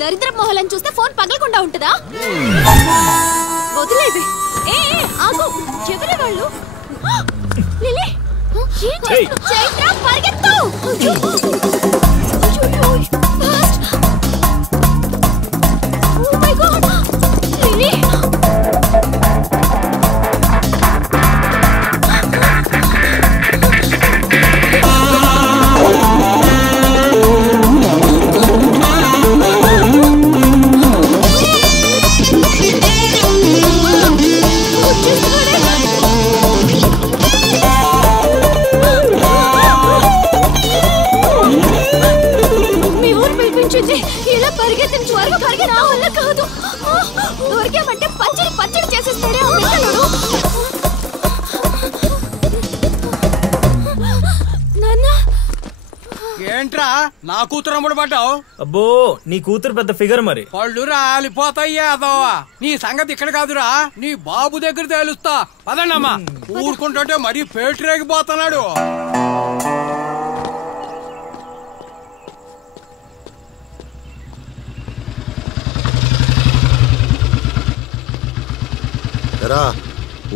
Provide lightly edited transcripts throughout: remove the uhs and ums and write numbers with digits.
దరిద్ర మొహలను చూస్తే ఫోన్ పగలకుండా ఉంటుందా? వదిలేవి. ఆగు. ఎవరే వాళ్ళు? లిలీ చైత్ర పరిగెత్తు. Oh my God! లిలీ ఇలా పరిగెత్తిన త్వరగా పరిగె నా వల్ల కాదు. దొరికామంటే పచ్చడి పచ్చడి చేసేస్తాడే ఆ పిల్లలు. నాన్న ఏంట్రా నా కూతురు అమ్ముడు పడ్డావు? అబ్బో నీ కూతురు పెద్ద ఫిగర్ మరి. పళ్ళు రాలిపోతాయ్యా అదోవా. నీ సంగతి ఇక్కడ కాదురా, నీ బాబు దగ్గర తేలుస్తా. పదండమ్మా. ఊరుకుంటుంటే మరీ పేటరేగిపోతున్నాడు.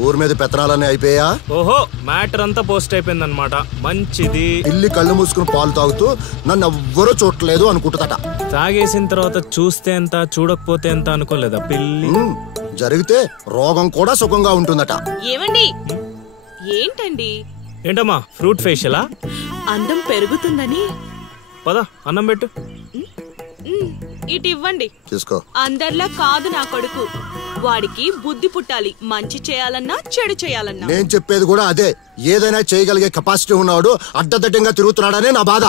ఊరి మీద పెత్తనాలన్నీ అయిపోయా? ఓహో, మ్యాటర్ అంతా పోస్ట్ అయిపోయింది అనమాట. మంచిది. ఇల్లి కళ్ళు మూసుకుని పాలు తాగుతూ నన్ను ఎవ్వరూ చూడలేదు అనుకుంటుందట. తాగేసిన తర్వాత చూస్తే ఎంత చూడకపోతే ఎంత అనుకోలేదా పిల్లి? జరిగితే రోగం కూడా సుఖంగా ఉంటుందట. ఏమండి? ఏంటండి? ఏంటమ్మా ఫ్రూట్ ఫేషియలా? అందం పెరుగుతుందని. పద అన్నం పెట్టు. ఇటు ఇవ్వండి. తీసుకో. అందరిలా కాదు నా కొడుకు. వాడికి బుద్ధి పుట్టాలి. మంచి చేయాలన్నా చెడు చేయాలన్నా. నేను చెప్పేది కూడా అదే. ఏదైనా చేయగలిగే కెపాసిటీ ఉన్నవాడు అడ్డదడ్డంగా తిరుగుతున్నాడనే నా బాధ.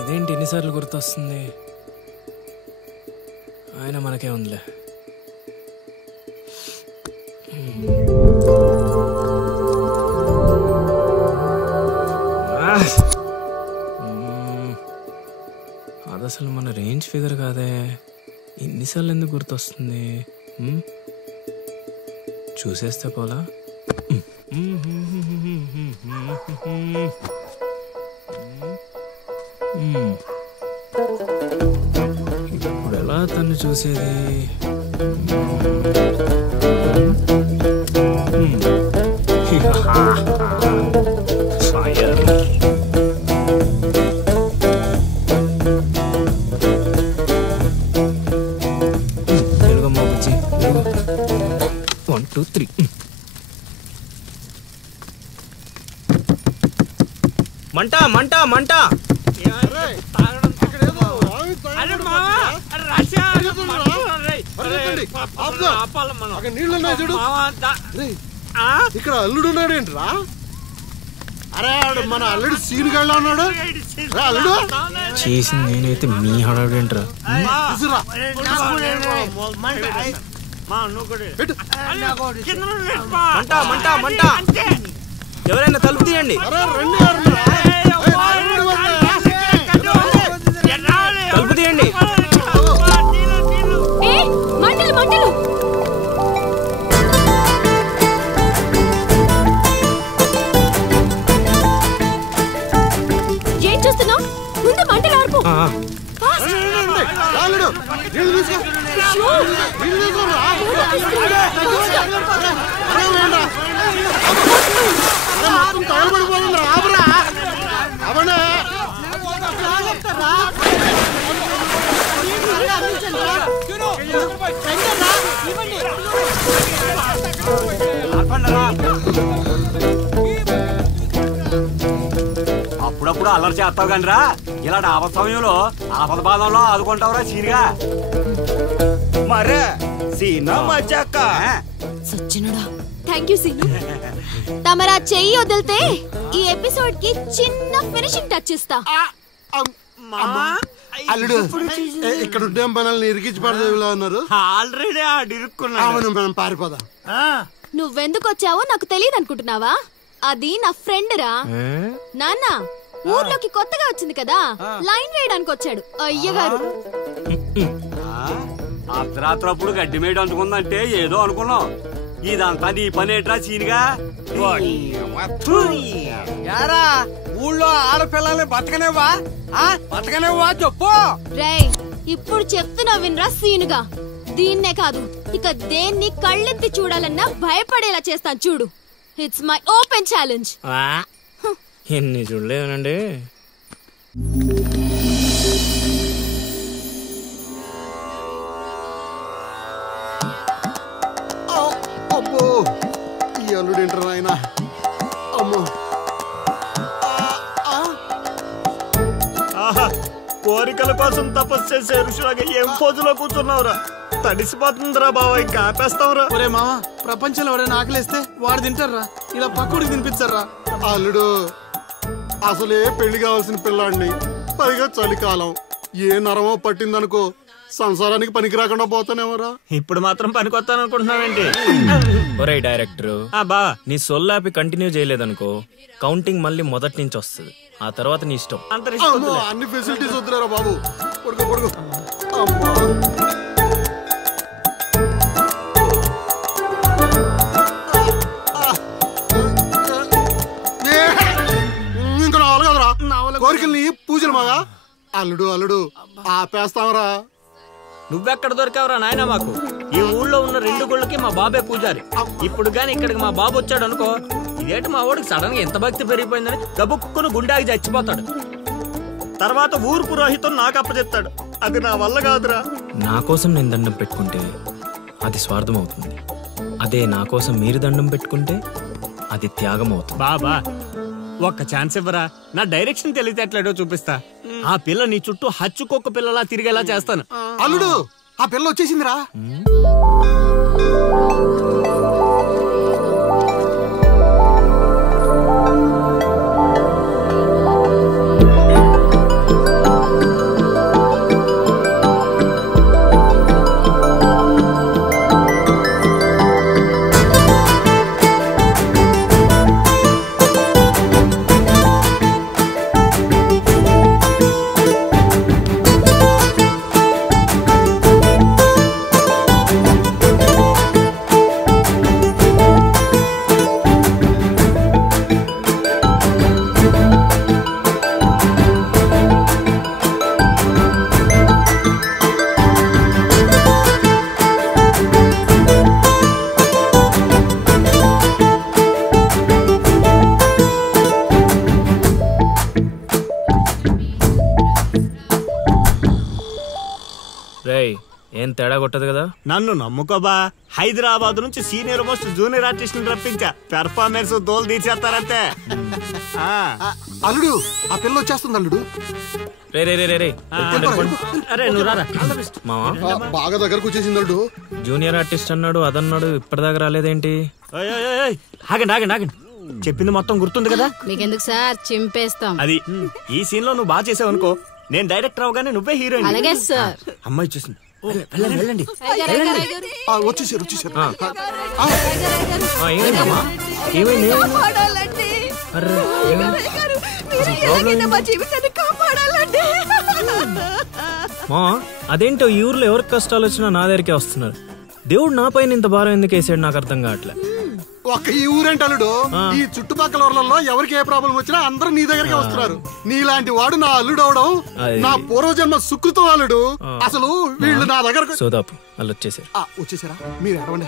ఇదేంటి ఎన్నిసార్లు గుర్తొస్తుంది? ఆయన మనకే ఉందిలే. అది అసలు మన రేంజ్ ఫిగర్ కాదే. ఇన్నిసార్లు ఎందుకు గుర్తొస్తుంది? చూసేస్తే పోలా. ఇప్పుడు ఎలా తను చూసేది? One, two, three. మంట మంట మంట. ఇక్కడ అల్లుడు ఉన్నాడు ఏంట్రా? అరే మన అల్లుడు సీన్ గళ్ళ ఉన్నాడు. అల్లుడు చేసింది నేనైతే మీ హడావుడు ఏంట్రా? మంట మంట మంట. ఎవరైనా తలుపు తీయండి. తలుపు తీయండి. మంటలు మంటలు. ఏం చూస్తున్నావు? ముందు మంటలు ఆర్పు. అప్పుడప్పుడు అల్లరి చేస్తావు కానీ రా, ఇలాంటి ఆపద సమయంలో ఆపద బాధంలో ఆదుకుంటావురా సీన్గా. మరే సీనా మజాక సచ్చినడా. Thank you scene. తమరా చెయ్యి వదిలితే ఈ ఎపిసోడ్ కి చిన్న ఫినిషింగ్ టచ్ ఇస్తా. అల్లుడు ఇక్కడ ఉండే మనల్ని ఇరికించి పడదేవిలా ఉన్నారు. ఆల్రెడీ ఆడిరుక్కున్నాను. మనం పారిపోదాం. నువ్వెందుకు వచ్చావో నాకు తెలియదు అనుకుంటున్నావా? అది నా ఫ్రెండ్ రా. నాన్న ఊర్లోకి కొత్తగా వచ్చింది కదా, లైన్ వేయడానికి వచ్చాడు అయ్యగారు. అర్ధరాత్రప్పుడు గడ్డి మేడ అంటుకుందంటే ఏదో అనుకున్నాం. ఇదంతా నీ పని ఏట్రా సీనిగా? యారా ఊళ్ళో ఆడపిల్లల్ని బతకనేవా బతకనేవా చెప్పు. రేయ్ ఇప్పుడు చెప్తున్నా వినరా సీనుగా. దీన్నే కాదు ఇక దేన్ని కళ్ళెత్తి చూడాలన్నా భయపడేలా చేస్తాను చూడు. It's my open challenge. ఎన్ని చూడలేనండి. అబ్బో ఈ అల్లుడు ఏంటారు ఆయన. అమ్మో కోరికల కోసం తపస్సు చేసే ఋషులాగా ఏం పోజులో కూర్చున్నావురా? తడిసిపోతుందిరా బావ, ఇంకా ఆపేస్తావురా. ఒరే మామ, ప్రపంచంలో ఎవరైనా ఆకలిస్తే వాడు తింటారా? ఇలా పక్కడికి తినిపించారా? అల్లుడు అసలే పెళ్లి కావాల్సిన పిల్లాడిని, పైగా చలికాలం, ఏ నరమో పట్టిందనుకో సంసారానికి పనికి రాకుండా పోతానేమోరా. ఇప్పుడు మాత్రం పనికొత్తాను అనుకుంటున్నావేంటి? ఒరే డైరెక్టర్, బా నీ సొల్లాపి కంటిన్యూ చేయలేదనుకో కౌంటింగ్ మళ్ళీ మొదటి నుంచి వస్తుంది. ఆ తర్వాత నీ ఇష్టం. అమ్మో, అన్ని ఫెసిలిటీస్ వద్దురా బాబు. పడుకో పడుకో. అమ్మా ఇంకా నావలు కదరా కోరికల్ని పూజలు మగా. అల్లుడు అల్లుడు ఆపేస్తావరా. నువ్వెక్కడ దొరికావురా నాయన మాకు? ఈ ఊళ్ళో ఉన్న 2 గుళ్ళకి మా బాబే పూజారి. ఇప్పుడు గాని ఇక్కడికి మా బాబు వచ్చాడు అనుకో, ఇదేంటి మా వాడికి సడన్ గా ఎంత భక్తి పెరిగిపోయిందని గబుక్కును గుండాకి చచ్చిపోతాడు. తర్వాత ఊరు పురోహితం నాకు అప్పచెప్తాడు. అది నా వల్ల కాదురా. నా కోసం నేను దండం పెట్టుకుంటే అది స్వార్థం అవుతుంది. అదే నా కోసం మీరు దండం పెట్టుకుంటే అది త్యాగం అవుతుంది. బాబా ఒక్క ఛాన్స్ ఇవ్వరా? నా డైరెక్షన్ తెలియటట్లేడో చూపిస్తా. ఆ పిల్ల నీ చుట్టూ హచ్చుకొక్క పిల్లలా తిరిగేలా చేస్తాను. అల్లుడు ఆ పిల్ల వచ్చేసిందిరా. ఏం తేడా కొట్టదు కదా? నన్ను నమ్ముకోబా. హైదరాబాద్ నుంచి సీనియర్ మోస్ట్ జూనియర్ ఆర్టిస్ట్ రప్పించా. పెర్ఫార్మెన్స్ దోలు తీర్చేస్తారంతే. అల్లుడు ఆ పిల్ల వచ్చేస్తుంది. అల్లుడు బాగా దగ్గరకు వచ్చేసింది. అల్లుడు జూనియర్ ఆర్టిస్ట్ అన్నాడు, అదన్నాడు, ఇప్పటిదాకా రాలేదేంటి? ఆగండి ఆగండి ఆగండి. చెప్పింది మొత్తం గుర్తుంది కదా? మీకెందుకు సార్, చింపేస్తాం. అది ఈ సీన్ లో నువ్వు బాగా చేసావు అనుకో, నేను డైరెక్టర్ అవగానే నువ్వే హీరోయిన్. అలాగే సార్. అమ్మాయి చూసింది. వెళ్ళండి. వచ్చేసారు వచ్చేసారు. మా అదేంటో ఈ ఊర్లో ఎవరికి కష్టాలు వచ్చినా నా దగ్గరికే వస్తున్నారు. దేవుడు నా పైన ఇంత భారం ఎందుకు వేసాడు నాకు అర్థం కావట్లే. ఒక్క ఈ ఊరేంటి అల్లుడు, ఈ చుట్టుపక్కల ఊర్లలో ఎవరికి ఏ ప్రాబ్లం వచ్చినా అందరూ నీ దగ్గరికి వస్తున్నారు. నీలాంటి వాడు నా అల్లుడు అవడం నా పూర్వజన్మ సుకృతం అల్లుడు. అసలు వీళ్ళు నా దగ్గర సోదాపు వాళ్ళు వచ్చేసారు. వచ్చేసారా? మీరు ఎడవండి.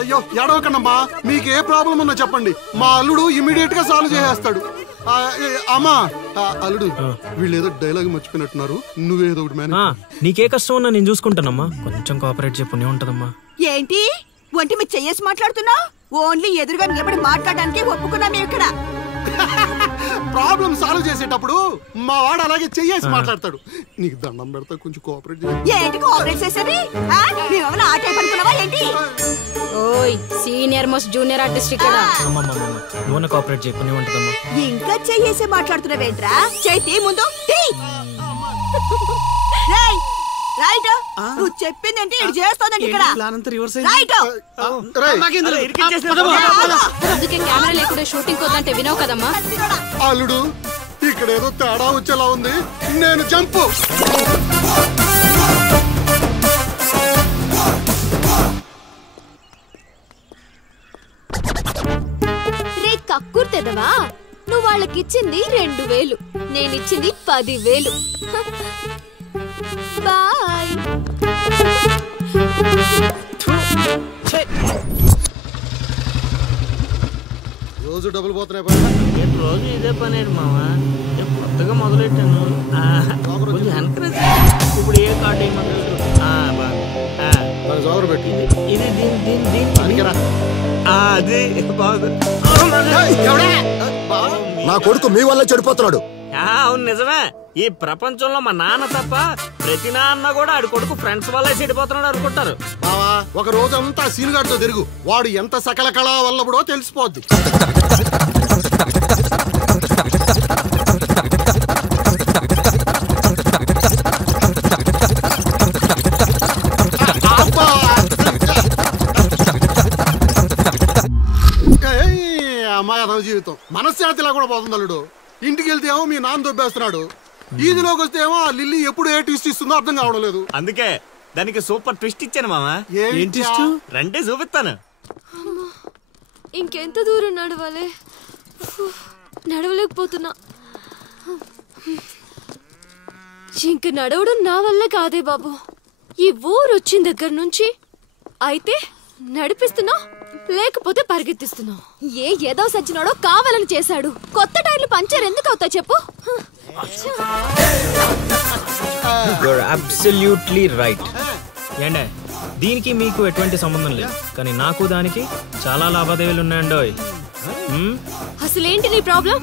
అయ్యో ఎడవకండమ్మా, మీకు ఏ ప్రాబ్లం ఉన్నా చెప్పండి, మా అల్లుడు ఇమీడియట్ గా సాల్వ్ చేసేస్తాడు. అమ్మా అల్లుడు, వీళ్ళు ఏదో డైలాగ్ మర్చిపోయినట్టున్నారు, నువ్వేదో ఒకటి మేనేజ్. నీకే కష్టం ఉన్నా నేను చూసుకుంటానమ్మా. కొంచెం కోఆపరేట్ చెప్పు ఉంటదమ్మా. ఏంటి ఒంటి మీద చెయ్యేసి మాట్లాడుతున్నావు? ఓన్లీ ఎదురుగా నిలబడి మాట్లాడడానికి ఒప్పుకున్నాం ఇక్కడ. ప్రాబ్లం సాల్వ్ చేసేటప్పుడు మా వాడు అలాగే చెయ్యేసి మాట్లాడతాడు. నీకు దండం పెడతా, కొంచెం కోఆపరేట్ చేయండి. ఏంటి కోఆపరేట్ చేసేది? మేమేమైనా ఆట అయిపోనుకున్నావా ఏంటి? ఓయ్ సీనియర్ మోస్ట్ జూనియర్ ఆర్టిస్ట్ ఇక్కడ. నువ్వు కోఆపరేట్ చెప్పు ఉంటదమ్మా. ఇంకా చెయ్యేసి మాట్లాడుతున్నావేంట్రా? చేతి ముందు రైట్. నువ్వు చెప్పిందంటే ఇది చేస్తోందండి ఇక్కడ. రైట్. అందుకే కెమెరా లేకుండా షూటింగ్ కొద్దంటే వినవు కదమ్మా. అల్లుడు ఇక్కడ ఏదో తేడా వచ్చేలా ఉంది, నేను జంపు. వాళ్ళకిచ్చింది 2000, నేనిచ్చింది 10,000. బాయ్. రోజు డబ్బులు పోతున్నాయి. రోజు ఇదే పని మావా, కొత్తగా మొదలెట్టాను. కొంచెం ఎంకరేజ్. ఇప్పుడు ఏ కార్డు జోగరు పెట్టి ఇది అది బాగుంది. నా కొడుకు మీ వల్ల చెడిపోతున్నాడు. అవును నిజమే. ఈ ప్రపంచంలో మా నాన్న తప్ప ప్రతి నాన్న కూడా ఆడి కొడుకు ఫ్రెండ్స్ వల్లే చెడిపోతున్నాడు అనుకుంటారు. బావా ఒక రోజంతా సీనుగాడితో తిరుగు, వాడు ఎంత సకల కళా వల్లబడో తెలిసిపోద్ది. అమ్మాయి అదవ జీవితం మనశ్శాంతిలా కూడా పోతుంది అల్లుడు. ఇంటికి వెళ్తే ఏమో మీ నాన్న దొబ్బేస్తున్నాడు, ఈదిలోకి వస్తే ఏమో ఆ లిల్లీ ఎప్పుడు ఏ ట్విస్ట్ ఇస్తుందో అర్థం కావడం లేదు. అందుకే దానికి సూపర్ ట్విస్ట్ ఇచ్చాను మామా. రండి చూపిస్తాను. ఇంకెంత దూరం నడవాలి? నడవలేకపోతున్నా. ఇంక నడవడం నా వల్ల కాదే బాబు. ఈ ఊరు వచ్చిన దగ్గర నుంచి అయితే నడిపిస్తున్నా, లేకపోతే పరిగెత్తిస్తున్నా. ఏ ఏదో సచ్చినాడో కావాలని చేశాడు. కొత్త టైర్లు పంచర్ ఎందుకు అవుతా చెప్పు. Absolutely right. ఏండే దీనికి మీకు ఎటువంటి సంబంధం లేదు, కానీ నాకు దానికి చాలా లావాదేవీలు ఉన్నాయండోయ్. అసలేంటి నీ ప్రాబ్లం?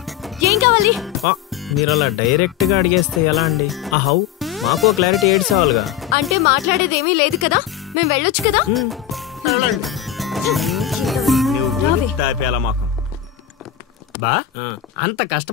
ఏం కావాలి? మీరు అలా డైరెక్ట్ గా అడిగేస్తే ఎలా అండి? హౌ మాకు క్లారిటీ ఏడ్చేవాళ్ళుగా. అంటే మాట్లాడేదేమీ లేదు కదా, మేము వెళ్ళొచ్చు కదా. మాకు బా అంత కష్టం